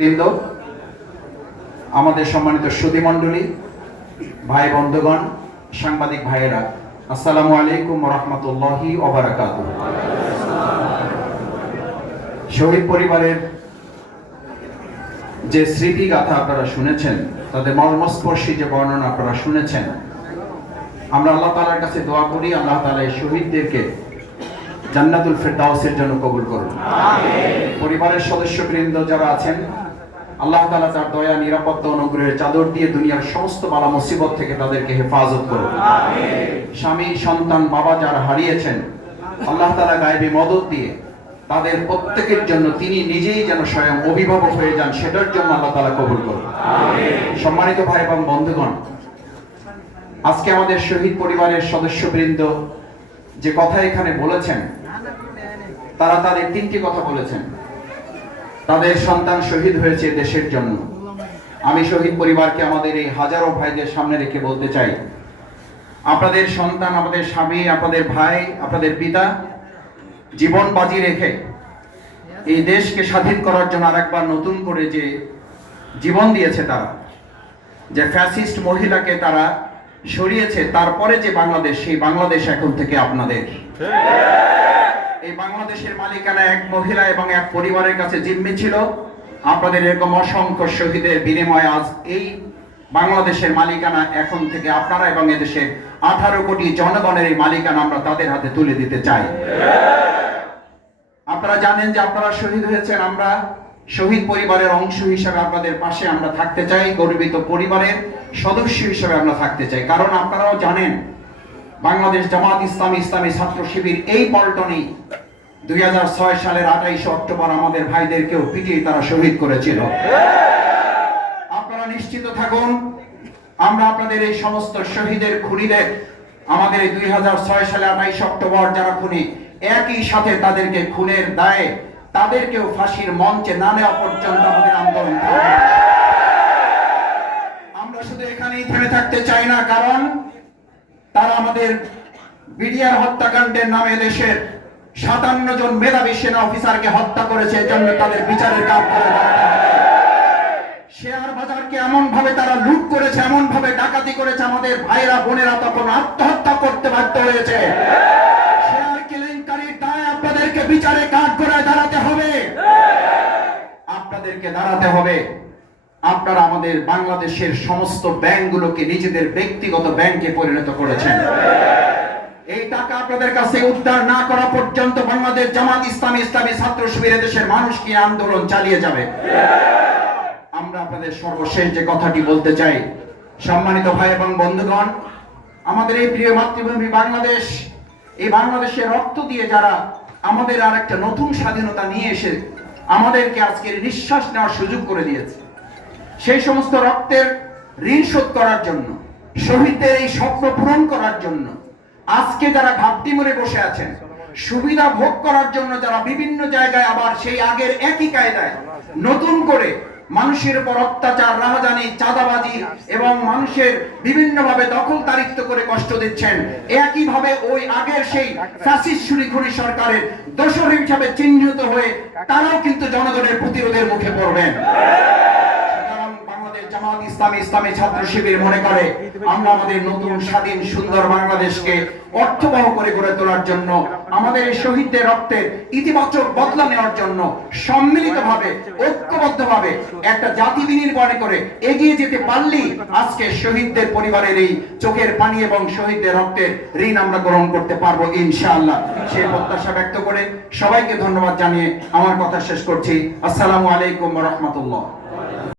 বৃন্দ, আমাদের সম্মানিত সুধী মণ্ডলী, ভাই বন্ধুগণ, সাংবাদিক ভাইয়েরা, আসসালামু আলাইকুম ওয়া রাহমাতুল্লাহি ওয়া বারাকাতুহু। শহীদ পরিবারের যে স্মৃতিগাথা আপনারা শুনেছেন, তাদের মর্মস্পর্শী যে বর্ণনা আপনারা শুনেছেন, আমরা আল্লাহ তাআলার কাছে দোয়া করি আল্লাহ তাআলা এই শহীদদেরকে জান্নাতুল ফেরদাউসের জন্য কবুল করুন। আমিন। পরিবারের সদস্যবৃন্দ যারা আছেন, আল্লাহ তাআলা তার দয়া, নিরাপত্তা, অনুগ্রহের চাদর দিয়ে দুনিয়ার সমস্ত বালা মুসিবত থেকে তাদেরকে হেফাজত করুন। আমিন। স্বামী, সন্তান, বাবা যারা হারিয়েছেন, আল্লাহ তাআলা গায়েবী মদদ দিয়ে তাদের প্রত্যেকের জন্য তিনি নিজেই যেন স্বয়ং অভিভাবক হয়ে যান, সেটার জন্য আল্লাহ তাআলা কবুল করুন। আমিন। সম্মানিত ভাই এবং বন্ধুগণ, আজকে আমাদের শহীদ পরিবারের সদস্যবৃন্দ যে কথা এখানে বলেছেন, তারা তাদের তিনটি কথা বলেছেন। তাদের সন্তান শহীদ হয়েছে দেশের জন্য। আমি শহীদ পরিবারকে আমাদের এই হাজারো ভাইদের সামনে রেখে বলতে চাই, আপনাদের সন্তান, আপনাদের স্বামী, আপনাদের ভাই, আপনাদের পিতা জীবন বাজি রেখে এই দেশকে স্বাধীন করার জন্য আরেকবার নতুন করে যে জীবন দিয়েছে, তারা যে ফ্যাসিস্ট মহিলাকে তারা সরিয়েছে, তারপরে যে বাংলাদেশ, সেই বাংলাদেশ এখন থেকে আপনাদের। এই বাংলাদেশের মালিকানা এক মহিলা এবং এক পরিবারের কাছে জিম্মি ছিল। আপনাদের এরকম অসংখ্য শহীদের বিনিময়ে আজ এই বাংলাদেশের মালিকানা এখন থেকে আপনারা এবং এদেশের 18 কোটি জনগণের এই মালিকানা আমরা তাদের হাতে তুলে দিতে চাই। আপনারা জানেন যে আপনারা শহীদ হয়েছেন, আমরা শহীদ পরিবারের অংশ হিসেবে আপনাদের পাশে আমরা থাকতে চাই, গর্বিত পরিবারের সদস্য হিসেবে আমরা থাকতে চাই। কারণ আপনারাও জানেন, বাংলাদেশ জামাত ইসলামী, ইসলামী ছাত্র শিবির এই পল্টনেই 2006 সালের 28 অক্টোবর আমাদের ভাইদেরকেও পিটিয়ে তারা শহীদ করেছিল। আপনারা নিশ্চিত থাকুন, আমরা আপনাদের এই সমস্ত শহীদের খুনিদের, আমাদের এই 2006 সালে 28 অক্টোবর যারা খুনি, একই সাথে তাদেরকে খুনের দায়ে তাদেরকেও ফাঁসির মঞ্চে না নেওয়া পর্যন্ত আমাদের আন্দোলন থাকবে। আমরা শুধু এখানেই থেমে থাকতে চাই না, কারণ তারা আমাদের বিডিআর হত্যাকাণ্ডের নামে দেশের 57 জন মেধাবী সেনা অফিসারকে হত্যা করেছে। এজন্য তাদের বিচারের কাজ করে শেয়ার বাজারকে এমন ভাবে তারা লুট করেছে, এমন ভাবে ডাকাতি করেছে, আমাদের ভাইরা বোনেরা তখন আত্মহত্যা করতে বাধ্য হয়েছে। শেয়ার কেলেঙ্কারির দায়ে আপনাদেরকে বিচারে কাজ করে দাঁড়াতে হবে, আপনাদেরকে দাঁড়াতে হবে। আপনারা আমাদের বাংলাদেশের সমস্ত ব্যাংকগুলোকে নিজেদের ব্যক্তিগত ব্যাংকে পরিণত করেছেন। এই টাকা আপনাদের কাছে উদ্ধার না করা পর্যন্ত বাংলাদেশ জামাত ইসলামী, ইসলামী ছাত্র শিবির দেশের মানুষকে আন্দোলন চালিয়ে যাবে। আমরা আপনাদের সর্বশেষ যে কথাটি বলতে চাই, সম্মানিত ভাই এবং বন্ধুগণ, আমাদের এই প্রিয় মাতৃভূমি বাংলাদেশ, এই বাংলাদেশের রক্ত দিয়ে যারা আমাদের আর একটা নতুন স্বাধীনতা নিয়ে এসে আমাদেরকে আজকের নিঃশ্বাস নেওয়ার সুযোগ করে দিয়েছে, সেই সমস্ত রক্তের ঋণ শোধ করার জন্য, শহীদদের এই স্বপ্ন পূরণ করার জন্য, আজকে যারা ঘাপটি মরে বসে আছেন, সুবিধা ভোগ করার জন্য যারা বিভিন্ন জায়গায় আবার সেই আগের একই কায়দায় নতুন করে মানুষের উপর অত্যাচার, রাহাজানি, চাঁদাবাজি এবং মানুষের বিভিন্ন ভাবে দখলদারিত্ব করে কষ্ট দিচ্ছেন, একইভাবে ওই আগের সেই ফ্যাসিস্ট খুনি সরকারের দোষর হিসাবে চিহ্নিত হয়ে তারাও কিন্তু জনগণের প্রতিরোধের মুখে পড়বেন। জামাত ইসলামী, ইসলামী ছাত্র শিবির মনে করে আমরা আমাদের নতুন স্বাধীন সুন্দর বাংলাদেশকে অর্থবহ করে গড়ে তোলার জন্য, আমাদের এই শহীদদের রক্তের ইতিবাচক বদলা নেওয়ার জন্য সম্মিলিতভাবে, ঐক্যবদ্ধভাবে একটা জাতি বিনির্মাণ করে এগিয়ে যেতে পারলেই আজকে শহীদদের পরিবারের এই চোখের পানি এবং শহীদদের রক্তের ঋণ আমরা গ্রহণ করতে পারবো ইনশাআল্লাহ। সেই প্রত্যাশা ব্যক্ত করে সবাইকে ধন্যবাদ জানিয়ে আমার কথা শেষ করছি। আসসালামু আলাইকুম ওয়া রাহমাতুল্লাহ।